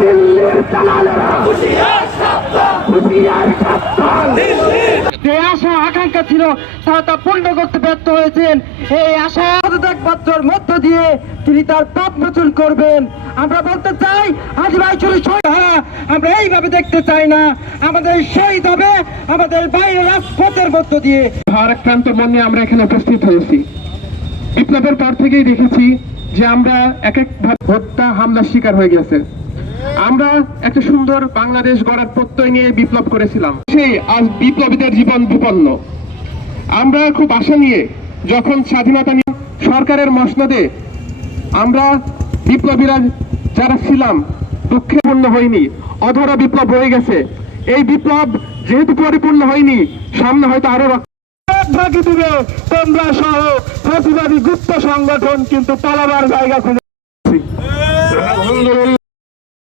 দিল্লির দালালেরা হুঁশিয়ার সাবধান। যে আশা আকাঙ্ক্ষা ছিল তা পূর্ণ করতে ব্যর্থ হয়েছেন। এই আশা একমাত্র মধ্য দিয়ে তিনি তার পাপ মোচন করবেন। আমরা বলতে চাই হাজী ভাই আমরা এইভাবে দেখতে চাই না। আমাদের শহীদ হবে আমাদের বাইরে রাজপথের মধ্য দিয়ে। ভারাক্রান্ত মন নিয়ে আমরা এখানে উপস্থিত হয়েছি। বিপ্লবের পর থেকেই দেখেছি যে আমরা এক একভাবে হত্যা হামলার শিকার হয়ে গেছে। আমরা একটা সুন্দর বাংলাদেশ গড়ার প্রত্যয় নিয়ে বিপ্লব করেছিলাম, সেই আজ বিপ্লবীদের জীবন বিপন্ন। আমরা খুব আশা নিয়ে যখন স্বাধীনতা নিয়ে সরকারের মসনদে আমরা বিপ্লবীরা যারা ছিলাম দুঃখে পূর্ণ হয়নি, অধরা বিপ্লব হয়ে গেছে। এই বিপ্লব যেহেতু পরিপূর্ণ হয়নি, সামনে হয়তো আরো ফাঁকি দিবে তোমরা সহ ফ্যাসিবাদী গুপ্ত সংগঠন কিন্তু পালাবার জায়গা খুঁজে